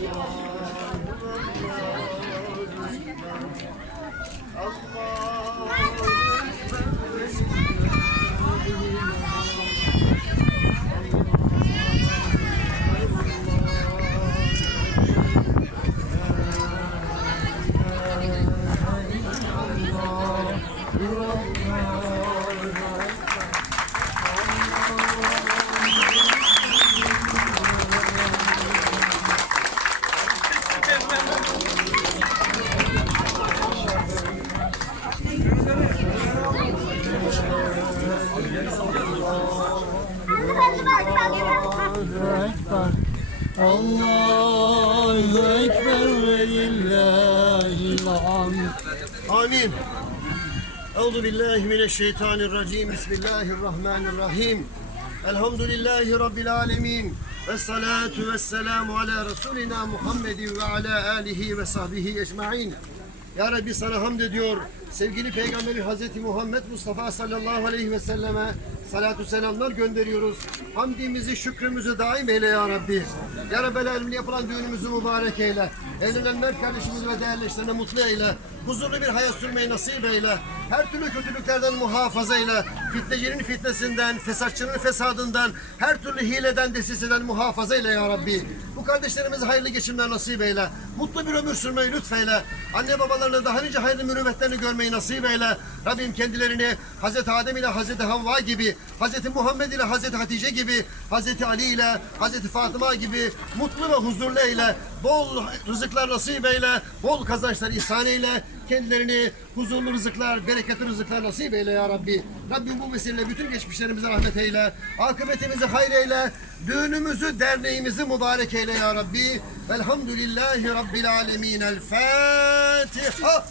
Yeah. Allahu Ekber ve lillahil hamd. Amin. Euzu billahi mineşşeytanirracim. Bismillahirrahmanirrahim. Elhamdülillahi rabbil alamin. Ve salatu ve selamu ala Resulina Muhammedin ve ala alihi ve sahbihi ecmain. Ya Rabbi sana hamd ediyor. Sevgili Peygamberi Hazreti Muhammed Mustafa sallallahu aleyhi ve selleme salatu selamlar gönderiyoruz. Hamdimizi, şükrümüzü daim eyle ya Rabbi. Ya Rabbel Alemin yapılan düğünümüzü mübarek eyle. Evlenenler kardeşimizi ve değerli eşlerine mutlu eyle. Huzurlu bir hayat sürmeyi nasip eyle. Her türlü kötülüklerden muhafaza eyle. Fitnecinin fitnesinden, fesatçının fesadından, her türlü hileden, desiseden muhafaza eyle ya Rabbi. Bu kardeşlerimize hayırlı geçimler nasip eyle. Mutlu bir ömür sürmeyi lütfeyle. Anne babalarına daha nice hayırlı mürüvvetlerini görmeyi nasip eyle. Rabbim kendilerini Hazreti Adem ile Hazreti Havva gibi, Hazreti Muhammed ile Hazreti Hatice gibi, Hazreti Ali ile Hazreti Fatıma gibi mutlu ve huzurlu eyle. Bol rızıklar nasip eyle. Bol kazançlar ihsan eyle. Kendilerini huzurlu rızıklar, bereketli rızıklar nasip eyle ya Rabbi. Rabbim bu vesileyle bütün geçmişlerimize rahmet eyle. Akıbetimizi hayır eyle. Düğünümüzü, derneğimizi mübarek eyle ya Rabbi. Velhamdülillahi Rabbil alemin. El Fatiha.